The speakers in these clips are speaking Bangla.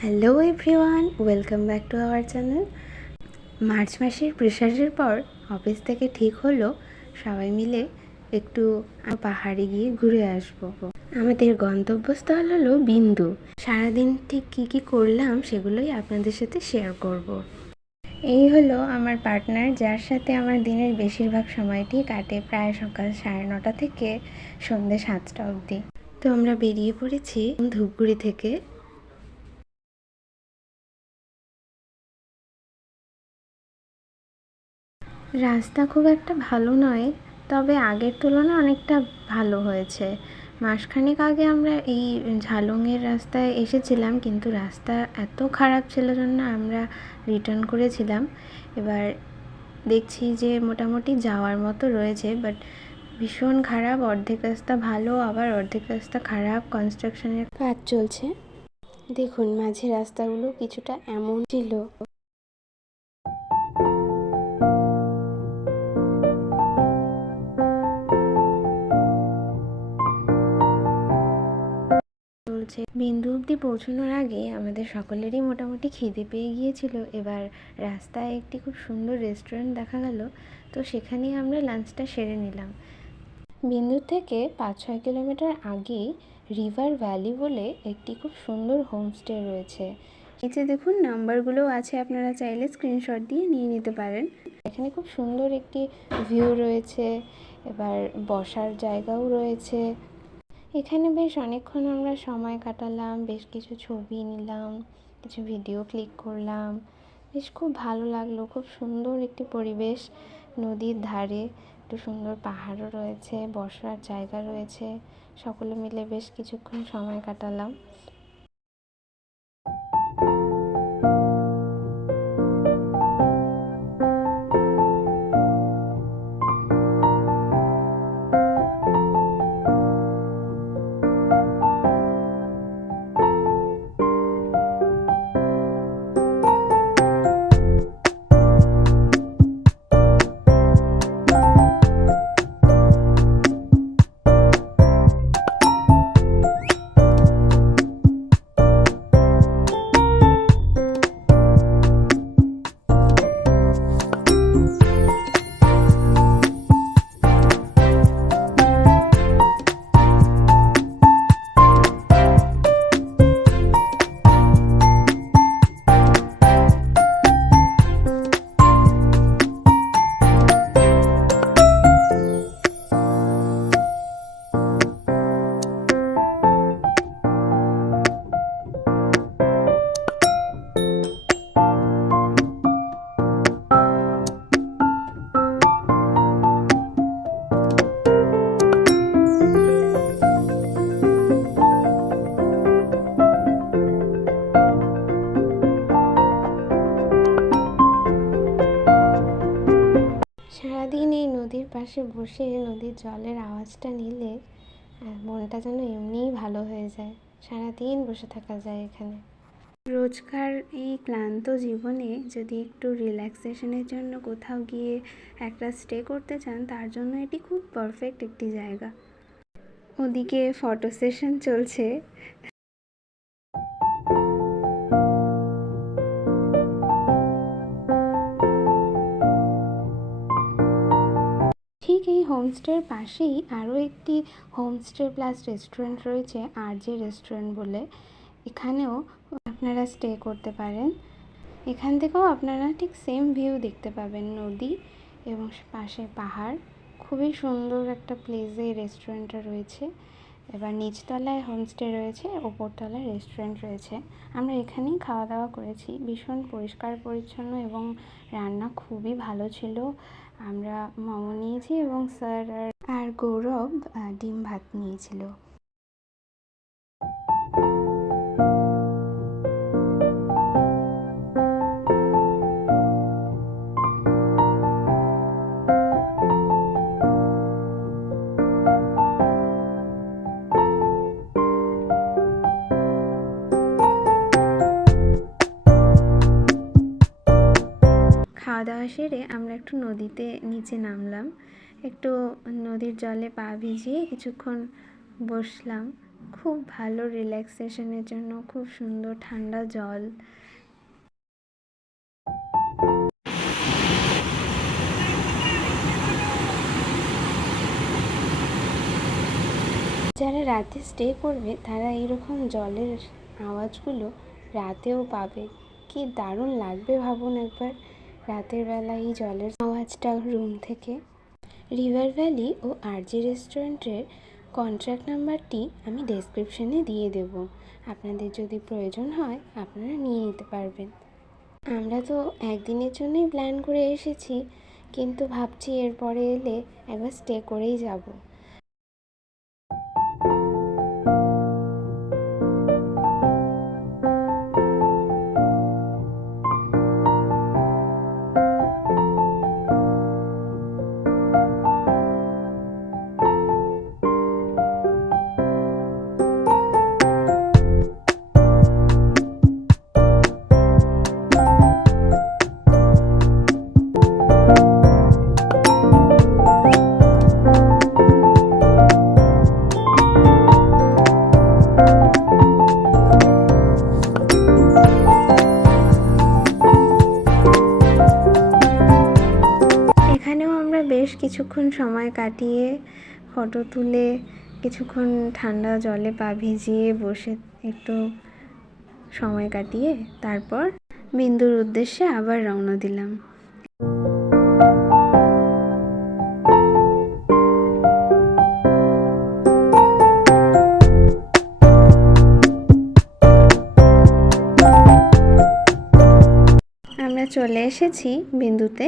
Hello everyone, welcome back to our channel. March মাসের প্রেশারের পর অফিস থেকে ঠিক হলো সবাই মিলে একটু পাহাড়ে গিয়ে ঘুরে আসবো। আমাদের গন্তব্যস্থল হলো বিন্দু। সারাদিন ঠিক কী করলাম সেগুলোই আপনাদের সাথে শেয়ার করব। এই হলো আমার পার্টনার, যার সাথে আমার দিনের বেশিরভাগ সময়টি কাটে প্রায় সকাল 9:30 থেকে সন্ধ্যে 7টা অবধি। তো আমরা বেরিয়ে পড়েছি ধূপগুড়ি থেকে। রাস্তা খুব একটা ভালো নয়, তবে আগের তুলনায় অনেকটা ভালো হয়েছে। মাসখানেক আগে আমরা এই ঝালংয়ের রাস্তায় এসেছিলাম, কিন্তু রাস্তা এত খারাপ ছিল জন্য আমরা রিটার্ন করেছিলাম। এবার দেখছি যে মোটামুটি যাওয়ার মতো রয়েছে, বাট ভীষণ খারাপ। অর্ধেক রাস্তা ভালো, আবার অর্ধেক রাস্তা খারাপ, কনস্ট্রাকশনের কাজ চলছে। দেখুন মাঝে রাস্তাগুলো কিছুটা এমন ছিল। বিন্দু অবধি পৌঁছানোর আগে আমাদের সকলেরই মোটামুটি খিদে পেয়ে গিয়েছিল। এবার রাস্তায় একটি খুব সুন্দর রেস্টুরেন্ট দেখা গেল, তো সেখানেই আমরা লাঞ্চটা সেরে নিলাম। বিন্দু থেকে 5-6 কিলোমিটার আগেই রিভার ভ্যালি বলে একটি খুব সুন্দর হোমস্টে রয়েছে। নিচে দেখুন নাম্বারগুলো আছে, আপনারা চাইলে স্ক্রিনশট দিয়ে নিয়ে নিতে পারেন। এখানে খুব সুন্দর একটি ভিউ রয়েছে, এবার বসার জায়গাও রয়েছে। এখানে বেশ অনেকক্ষণ আমরা সময় কাটালাম, বেশ কিছু ছবি নিলাম, কিছু ভিডিও ক্লিক করলাম। বেশ খুব ভালো লাগলো। খুব সুন্দর একটি পরিবেশ, নদীর ধারে একটু সুন্দর পাহাড়ও রয়েছে, বসার জায়গা রয়েছে। সকলে মিলে বেশ কিছুক্ষণ সময় কাটালাম। সারাদিন এই নদীর পাশে বসে নদীর জলের আওয়াজটা নিলে মনটা যেন এমনিই ভালো হয়ে যায়। সারাদিন বসে থাকা যায় এখানে। রোজকার এই ক্লান্ত জীবনে যদি একটু রিল্যাক্সেশনের জন্য কোথাও গিয়ে একটা স্টে করতে চান, তার জন্য এটি খুব পারফেক্ট একটি জায়গা। ওদিকে ফটো সেশন চলছে। ঠিক এই হোমস্টের পাশেই আরও একটি হোমস্টে প্লাস রেস্টুরেন্ট রয়েছে, RJ রেস্টুরেন্ট বলে। এখানেও আপনারা স্টে করতে পারেন। এখান থেকেও আপনারা ঠিক সেম ভিউ দেখতে পাবেন, নদী এবং পাশে পাহাড়। খুবই সুন্দর একটা প্লেসে এই রেস্টুরেন্টটা রয়েছে। এবার নিচতলায় হোমস্টে রয়েছে, ওপরতলায় রেস্টুরেন্ট রয়েছে। আমরা এখানেই খাওয়া দাওয়া করেছি। ভীষণ পরিষ্কার পরিচ্ছন্ন এবং রান্না খুবই ভালো ছিল। আমরা মোমো নিয়েছি এবং স্যার আর গৌরব ডিম ভাত নিয়েছিল। খাওয়া দাওয়া সেরে আমরা একটু নদীতে নিচে নামলাম, একটু নদীর জলে পা ভিজিয়ে কিছুক্ষণ বসলাম। খুব ভালো রিল্যাক্সেশনের জন্য খুব সুন্দর ঠান্ডা জল। যারা রাতে স্টে করবে তারা এইরকম জলের আওয়াজগুলো রাতেও পাবে। কি দারুণ লাগবে ভাবুন একবার, রাতের বেলা এই জলের আওয়াজটা রুম থেকে। রিভার ভ্যালি ও আরজি রেস্টুরেন্টের কন্ট্যাক্ট নাম্বারটি আমি ডেসক্রিপশনে দিয়ে দেব, আপনাদের যদি প্রয়োজন হয় আপনারা নিয়ে নিতে পারবেন। আমরা তো একদিনের জন্যই প্ল্যান করে এসেছি, কিন্তু ভাবছি এরপরে এলে একবার স্টে করেই যাব। এখানেও আমরা বেশ কিছুক্ষণ সময় কাটিয়ে ফটো তুলে কিছুক্ষণ ঠান্ডা জলে পা ভিজিয়ে বসে একটু সময় কাটিয়ে তারপর বিন্দুর উদ্দেশ্যে আবার রওনা দিলাম। আমরা চলে এসেছি বিন্দুতে।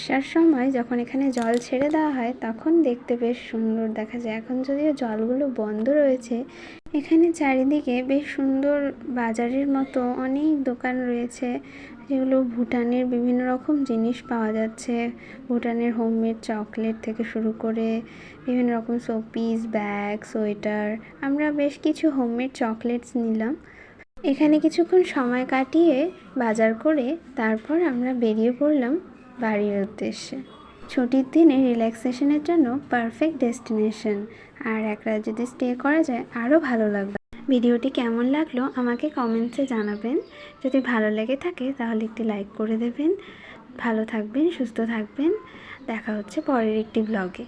বর্ষার সময় যখন এখানে জল ছেড়ে দেওয়া হয় তখন দেখতে বেশ সুন্দর দেখা যায়। এখন যদিও জলগুলো বন্ধ রয়েছে, এখানে চারিদিকে বেশ সুন্দর বাজারের মতো অনেক দোকান রয়েছে, যেগুলো ভুটানের বিভিন্ন রকম জিনিস পাওয়া যাচ্ছে। ভুটানের হোমমেড চকলেট থেকে শুরু করে বিভিন্ন রকম শোপিস, ব্যাগ, সোয়েটার। আমরা বেশ কিছু হোমমেড চকলেটস নিলাম। এখানে কিছুক্ষণ সময় কাটিয়ে বাজার করে তারপর আমরা বেরিয়ে পড়লাম বাড়ির উদ্দেশ্যে। ছুটির দিনে রিল্যাক্সেশনের জন্য পারফেক্ট ডেস্টিনেশন, আর এক রাত যদি স্টে করা যায় আরও ভালো লাগবে। ভিডিওটি কেমন লাগলো আমাকে কমেন্টসে জানাবেন। যদি ভালো লেগে থাকে তাহলে একটি লাইক করে দেবেন। ভালো থাকবেন, সুস্থ থাকবেন। দেখা হচ্ছে পরের একটি ব্লগে।